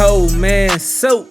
Oh man, so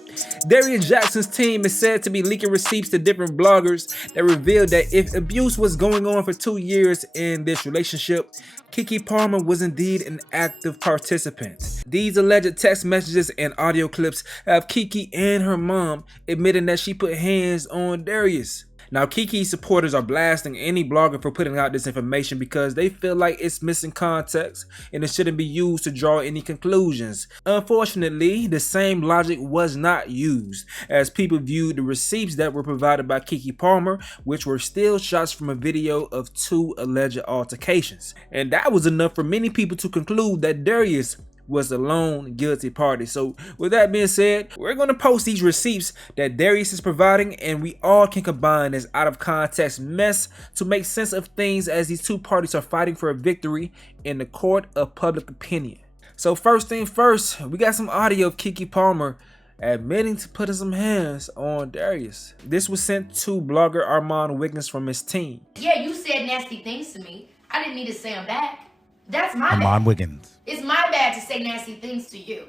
Darius Jackson's team is said to be leaking receipts to different bloggers that revealed that if abuse was going on for 2 years in this relationship, Keke Palmer was indeed an active participant. These alleged text messages and audio clips have Keke and her mom admitting that she put hands on Darius. Now, Kiki's supporters are blasting any blogger for putting out this information because they feel like it's missing context and it shouldn't be used to draw any conclusions. Unfortunately, the same logic was not used, as people viewed the receipts that were provided by Keke Palmer, which were still shots from a video of 2 alleged altercations. And that was enough for many people to conclude that Darius was the lone guilty party. So with that being said, we're going to post these receipts that Darius is providing, and we all can combine this out of context mess to make sense of things as these two parties are fighting for a victory in the court of public opinion. So first thing first, we got some audio of Keke Palmer admitting to putting some hands on Darius. This was sent to blogger Armand Wiggins from his team. Yeah, you said nasty things to me. I didn't need to say them back. That's my Armand bad. Wiggins. It's my bad to say nasty things to you.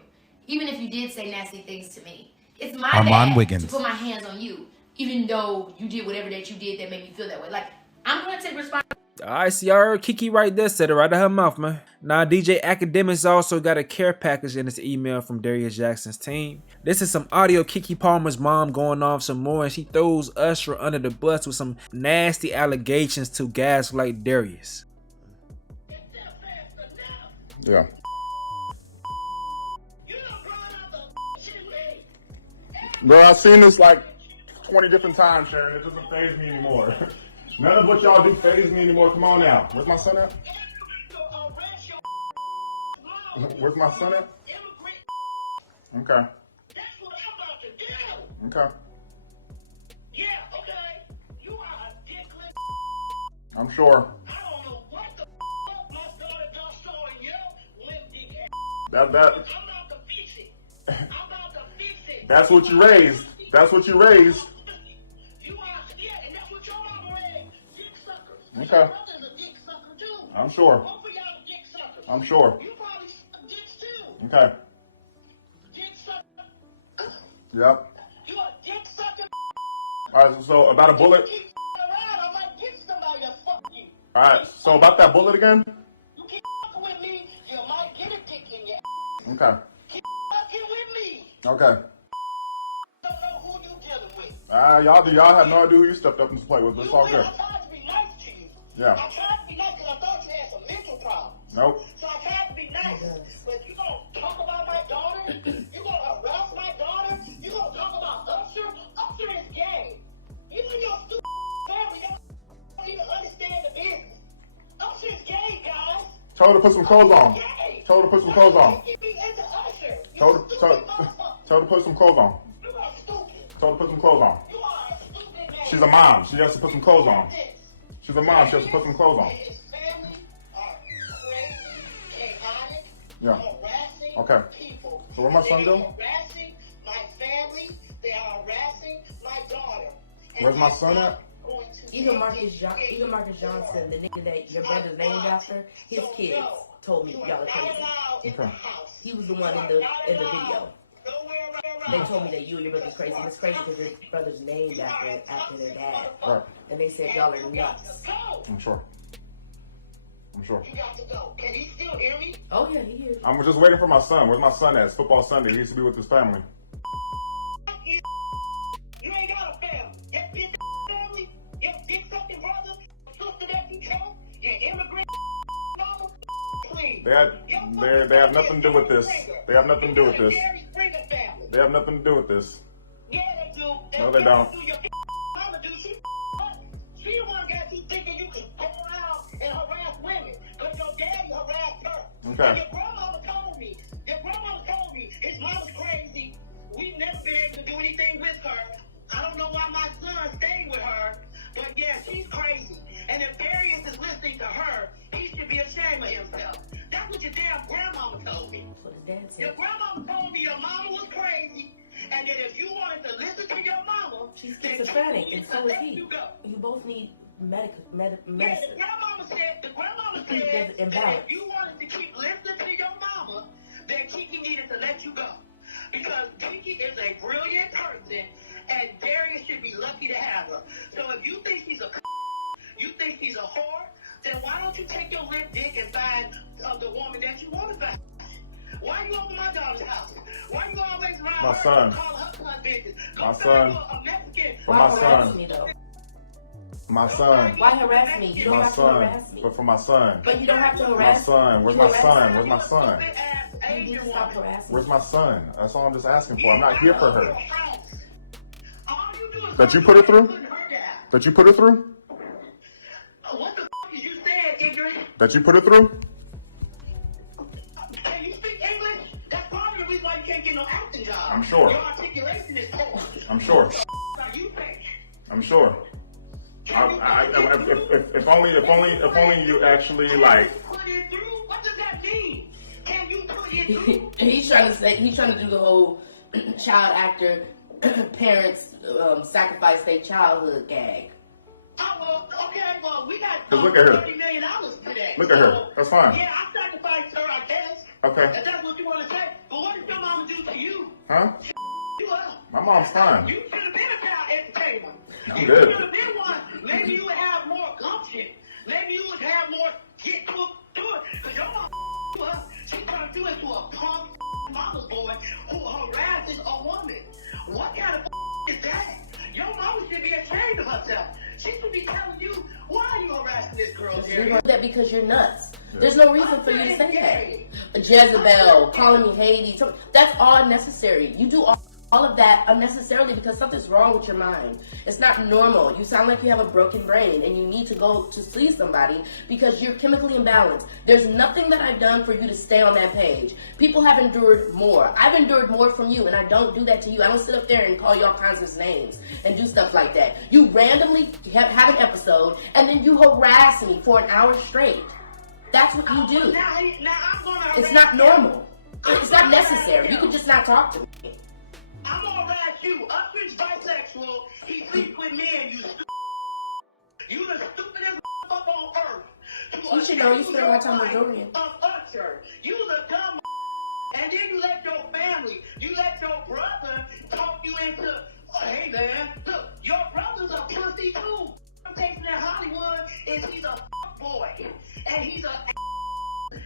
Even if you did say nasty things to me. It's my Armand bad Wiggins. to put my hands on you. Even though you did whatever that you did that made me feel that way. Like, I'm going to take responsibility. Alright, see, y'all heard Keke right there, said it right out of her mouth, man. Now, DJ Academics also got a care package in his email from Darius Jackson's team. This is some audio of Keke Palmer's mom going off some more, and she throws Usher under the bus with some nasty allegations to gaslight Darius. Yeah. Bro, I've seen this like 20 different times, Sharon. It doesn't faze me anymore. None of what y'all do faze me anymore. Come on now. Where's my son at? Where's my son at? Okay. Okay. Yeah, okay. You are a dickless. I'm sure. I don't know what the my daughter done showing you limp dick ass. That. I'm about to fix it. I'm about to fix it. That's what you raised. That's what you raised. You are, yeah, and that's what your mama raised. Dick suckers. Okay. Your brother's a dick sucker too. I'm sure. Both of y'all dick suckers. I'm sure. You probably dicks too. Okay. Dick sucker. Yep. You a dick sucker. All right. So about a bullet. Keep around, I might get somebody to fuck you. All right. So about that bullet again. You keep fucking with me, you might get a dick in your ass. Okay. Keep fucking with me. Okay. Don't know who you dealing with. Y'all have no idea who you stepped up and played with, but it's all good. I tried to be nice to you. Yeah. I tried to be nice because I thought you had some mental problems. Nope. So I tried to be nice. But you gonna talk about my daughter? You gonna harass my daughter? You gonna talk about Usher? Usher is gay. You and your stupid family don't even understand the business. Usher is gay, guys. Told her to put some clothes on. Gay. Told her to put some clothes on. You be into Usher. You Told her stupid motherfucker. to put some clothes on. You are stupid. Told her to put some clothes on. You are a stupid man. She's a mom. She has to put some clothes on. This. She's a mom. She has to put some clothes on. His family are crazy, chaotic, Yeah. harassing Okay. people. So where my son They go? are harassing my family. They are harassing my daughter. And Where's my I'm son not at? going to Even let Marcus, this get even Marcus Johnson, the nigga that your brother's named after, his So, kids no, told me you y'all are are not crazy. allowed in the Okay. house. He was the one You in are the not video. allowed. Nowhere around. They told me that you and your brother's crazy. And it's crazy because your brother's named after their dad. Right. And they said y'all are nuts. Go. I'm sure. I'm sure. You got to go. Can he still hear me? Oh yeah, he is. I'm just waiting for my son. Where's my son at? It's football Sunday. He used to be with his family. You ain't got a family. Your bitch family, your dick sucking brother, sister that you chose, your immigrant mama, please. They have nothing to do with this. They have nothing to do with this. Jerry Springer family. They have nothing to do with this. Yeah, they do. No, they don't. Your mama do. She the one got you thinking you can go around and harass women, but your daddy harassed her. Okay. And your grandmama told me. His mama's crazy. We've never been able to do anything with her. I don't know why my son stayed with her, but yeah, she's crazy. And if Darius is listening to her, he should be ashamed of himself. That's what your damn grandmama told me. That's what his dad Your said. grandmama told me your mama was crazy, and that if you wanted to listen to your mama, She's then schizophrenic, she and needed so to is let he. you go. You both need medicine. Yeah, the grandmama said There's that imbalance. if you wanted to keep listening to your mama, then Kiki needed to let you go. Because Kiki is a brilliant person, and Darius should be lucky to have her. So if you think she's a you think she's a whore, then why don't you take your limp dick and find the woman that you want to find? Why you over my daughter's house? Why you always around My her son. call her son bitches? Go My find son. you a Mexican. For Why my harass son. me though? My son. Why harass me? You don't My have to son. harass me. But for my son. But you don't have to My harass me. son. Where's You my harass son? me. Where's my son? You need to stop harassing Where's me. my son? That's all I'm just asking for. I'm not here for her. All you do is That you put her through? putting her down. That you put her through? What the fuck is you saying, ignorant? That you put her through? Can you speak English? That's part of the reason why you can't get no acting job. I'm sure. Your articulation is poor. I'm sure. What the f- are you saying? I'm sure. If only you actually like. Put it through? What does that mean? Can you put it through? He's trying to do the whole child actor parents sacrifice their childhood gag. Oh, well, okay, well, we got 'Cause look at her. $30 million today. Look at her. That's fine. Yeah, I sacrificed her, I guess. Okay. If that's what you want to say. But what did your mama do to you? Huh? You up. My mom's fine. You should have been a child entertainer. I'm You good. should have been one. Maybe you would have more gumption. Maybe you would have more get to it. Because your mama you up. She turned you into a punk mama's boy who harasses a woman. What kind of is that? Your mama should be ashamed of herself. She should be telling you, why are you harassing this girl, Just Darius? leave her that because you're nuts. There's no reason for you to say that. Jezebel, calling me Hades, that's all unnecessary. You do all of that unnecessarily because something's wrong with your mind. It's not normal. You sound like you have a broken brain and you need to go to see somebody because you're chemically imbalanced. There's nothing that I've done for you to stay on that page. People have endured more. I've endured more from you and I don't do that to you. I don't sit up there and call you all kinds of names and do stuff like that. You randomly have an episode and then you harass me for an hour straight. That's what you do. Now I'm gonna harass It's not you. normal. It's not necessary. You could just not talk to me. I'm gonna harass you. Usher's bisexual. He sleeps with men. You stupid. You the stupidest up on earth. You should know you spend a lot of time with Dorian. Of Usher. You the dumb. And then you let your family, you let your brother talk you into, oh, hey man, look, your brother's a pussy too. I'm taking that Hollywood is he's a boy. And he's a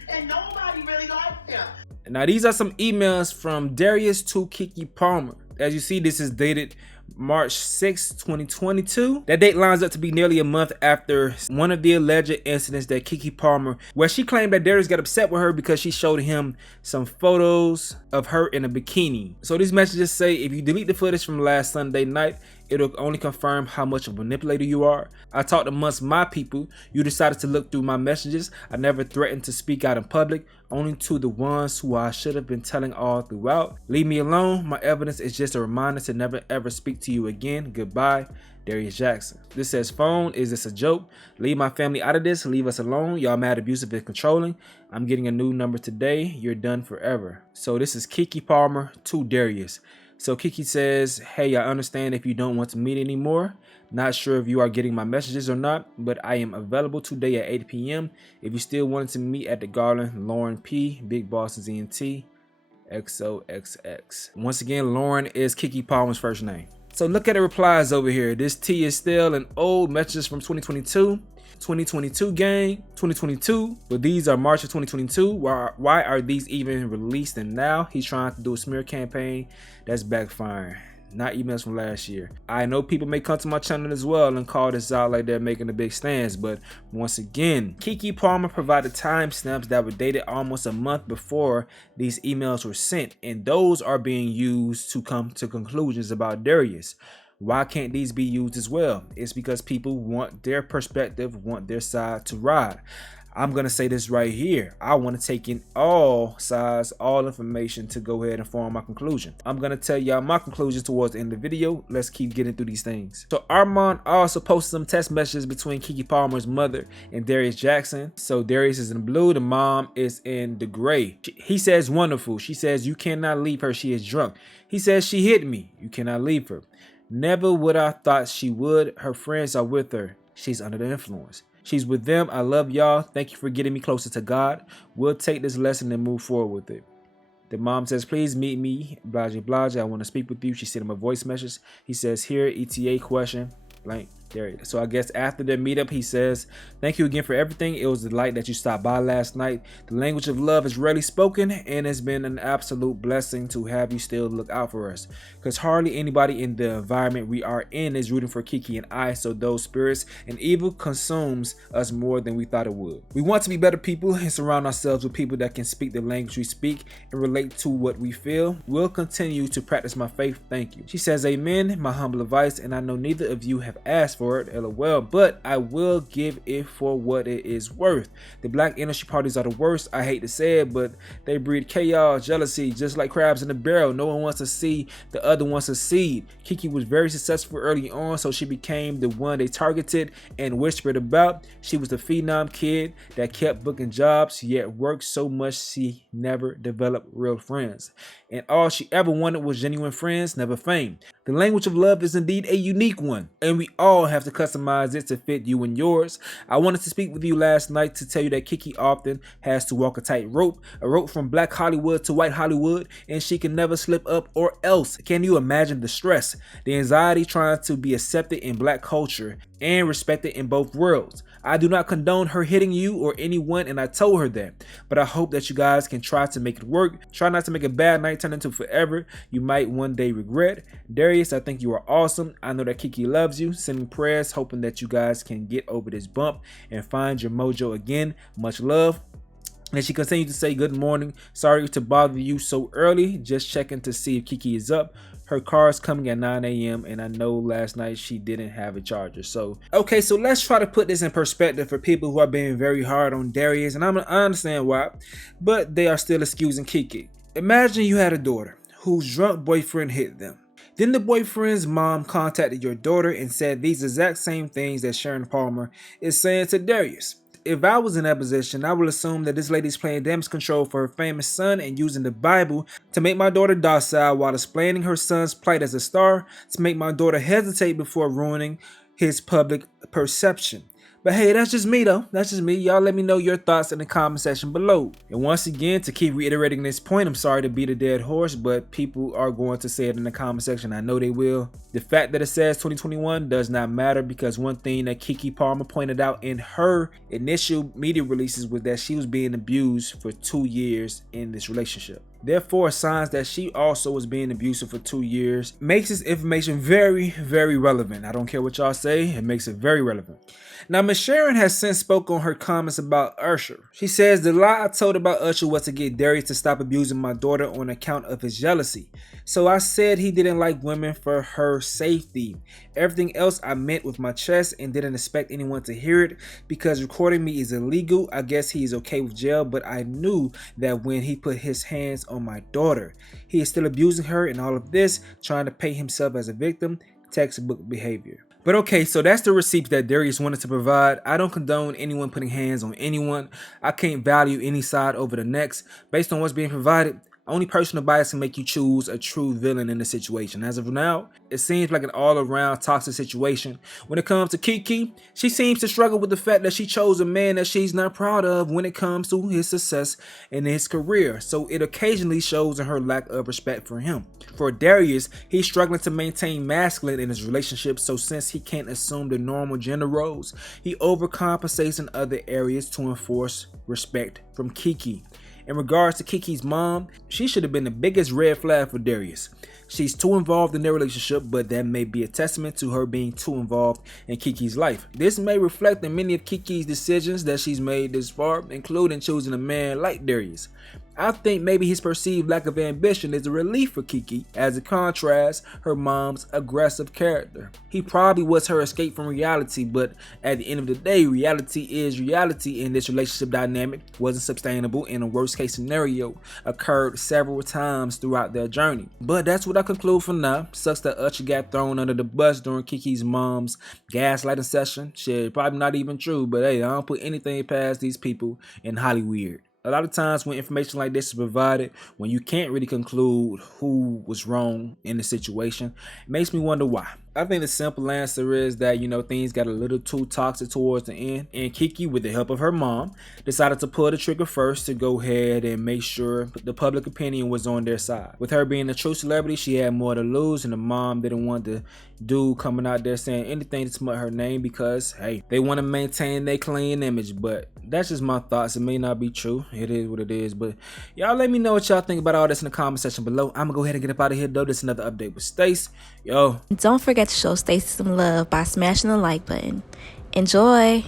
and nobody really likes him. Now these are some emails from Darius to Keke Palmer. As you see, this is dated March 6, 2022. That date lines up to be nearly a month after one of the alleged incidents that Keke Palmer, where she claimed that Darius got upset with her because she showed him some photos of her in a bikini. So these messages say if you delete the footage from last Sunday night, it'll only confirm how much of a manipulator you are. I talked amongst my people. You decided to look through my messages. I never threatened to speak out in public, only to the ones who I should have been telling all throughout. Leave me alone. My evidence is just a reminder to never ever speak to you again. Goodbye, Darius Jackson. This says, phone, is this a joke? Leave my family out of this. Leave us alone. Y'all mad, abusive, and controlling. I'm getting a new number today. You're done forever. So this is Keke Palmer to Darius. So Keke says, hey, I understand if you don't want to meet anymore. Not sure if you are getting my messages or not, but I am available today at 8 p.m. If you still wanted to meet at the Garland, Lauren P, Big Boss ZNT, XOXX. Once again, Lauren is Keke Palmer's first name. So look at the replies over here. This T is still an old messages from 2022. 2022 gang, 2022, but these are March of 2022. Why are these even released? And now he's trying to do a smear campaign that's backfiring. Not emails from last year. I know people may come to my channel as well and call this out like they're making a big stance, but once again, Keke Palmer provided timestamps that were dated almost a month before these emails were sent, and those are being used to come to conclusions about Darius. Why can't these be used as well? It's because people want their perspective, want their side to ride. I'm going to say this right here. I want to take in all sides, all information to go ahead and form my conclusion. I'm going to tell y'all my conclusions towards the end of the video. Let's keep getting through these things. So Armand also posted some text messages between Keke Palmer's mother and Darius Jackson. So Darius is in blue. The mom is in the gray. He says, wonderful. She says, you cannot leave her. She is drunk. He says, she hit me. You cannot leave her. Never would I thought she would. Her friends are with her. She's under the influence. She's with them. I love y'all. Thank you for getting me closer to God. We'll take this lesson and move forward with it. The mom says, please meet me, blase blase. I want to speak with you. She sent him a voice message. He says, here, ETA question, blank. There. So I guess after the meetup, he says, thank you again for everything. It was a delight that you stopped by last night. The language of love is rarely spoken, and it's been an absolute blessing to have you still look out for us. Because hardly anybody in the environment we are in is rooting for Kiki and I, so those spirits and evil consumes us more than we thought it would. We want to be better people and surround ourselves with people that can speak the language we speak and relate to what we feel. We'll continue to practice my faith. Thank you. She says, amen, my humble advice, and I know neither of you have asked for it, LOL, but I will give it for what it is worth. The black industry parties are the worst. I hate to say it, but they breed chaos, jealousy, just like crabs in a barrel. No one wants to see the other one succeed. Kiki was very successful early on, so she became the one they targeted and whispered about. She was the phenom kid that kept booking jobs, yet worked so much she never developed real friends. And all she ever wanted was genuine friends, never fame. The language of love is indeed a unique one, and we all have to customize it to fit you and yours. I wanted to speak with you last night to tell you that Kiki often has to walk a tightrope, a rope from black Hollywood to white Hollywood, and she can never slip up or else. Can you imagine the stress, the anxiety trying to be accepted in black culture and respected in both worlds? I do not condone her hitting you or anyone, and I told her that, but I hope that you guys can try to make it work. Try not to make a bad night turn into forever you might one day regret. Darius, I think you are awesome. I know that Kiki loves you. Sending prayers, hoping that you guys can get over this bump and find your mojo again. Much love. And she continued to say, good morning. Sorry to bother you so early. Just checking to see if Kiki is up. Her car is coming at 9 a.m. and I know last night she didn't have a charger. So, okay, so let's try to put this in perspective for people who are being very hard on Darius. And I understand why, but they are still excusing Kiki. Imagine you had a daughter whose drunk boyfriend hit them. Then the boyfriend's mom contacted your daughter and said these exact same things that Sharon Palmer is saying to Darius. If I was in that position, I would assume that this lady's playing damage control for her famous son and using the Bible to make my daughter docile while explaining her son's plight as a star to make my daughter hesitate before ruining his public perception. But hey, that's just me though. That's just me. Y'all let me know your thoughts in the comment section below. And once again, to keep reiterating this point, I'm sorry to beat a dead horse, but people are going to say it in the comment section. I know they will. The fact that it says 2021 does not matter, because one thing that Keke Palmer pointed out in her initial media releases was that she was being abused for 2 years in this relationship. Therefore, signs that she also was being abusive for 2 years makes this information very, very relevant. I don't care what y'all say, it makes it very relevant. Now, Ms. Sharon has since spoke on her comments about Usher. She says, the lie I told about Usher was to get Darius to stop abusing my daughter on account of his jealousy. So I said he didn't like women for her safety. Everything else I meant with my chest and didn't expect anyone to hear it because recording me is illegal. I guess he is okay with jail, but I knew that when he put his hands on my daughter, he is still abusing her and all of this, trying to paint himself as a victim. Textbook behavior. But okay, so that's the receipts that Darius wanted to provide. I don't condone anyone putting hands on anyone. I can't value any side over the next. Based on what's being provided, only personal bias can make you choose a true villain in the situation. As of now, it seems like an all-around toxic situation. When it comes to Kiki, she seems to struggle with the fact that she chose a man that she's not proud of when it comes to his success in his career. So it occasionally shows in her lack of respect for him. For Darius, he's struggling to maintain masculine in his relationship, so since he can't assume the normal gender roles, he overcompensates in other areas to enforce respect from Kiki. In regards to Kiki's mom, she should have been the biggest red flag for Darius. She's too involved in their relationship, but that may be a testament to her being too involved in Kiki's life. This may reflect in many of Kiki's decisions that she's made this far, including choosing a man like Darius. I think maybe his perceived lack of ambition is a relief for Kiki, as it contrasts her mom's aggressive character. He probably was her escape from reality, but at the end of the day, reality is reality, and this relationship dynamic wasn't sustainable, and a worst case scenario occurred several times throughout their journey. But that's what I conclude for now. Sucks that Usher got thrown under the bus during Kiki's mom's gaslighting session. Shit, probably not even true, but hey, I don't put anything past these people in Hollywood. A lot of times when information like this is provided, when you can't really conclude who was wrong in the situation, it makes me wonder why. I think the simple answer is that, things got a little too toxic towards the end, and Kiki, with the help of her mom, decided to pull the trigger first to go ahead and make sure the public opinion was on their side. With her being a true celebrity, she had more to lose, and the mom didn't want the dude coming out there saying anything to smut her name because, hey, they want to maintain their clean image. But that's just my thoughts. It may not be true. It is what it is. But y'all let me know what y'all think about all this in the comment section below. I'm gonna go ahead and get up out of here though. This is another update with Stace. Yo. Don't forget to show Stacey some love by smashing the like button. Enjoy!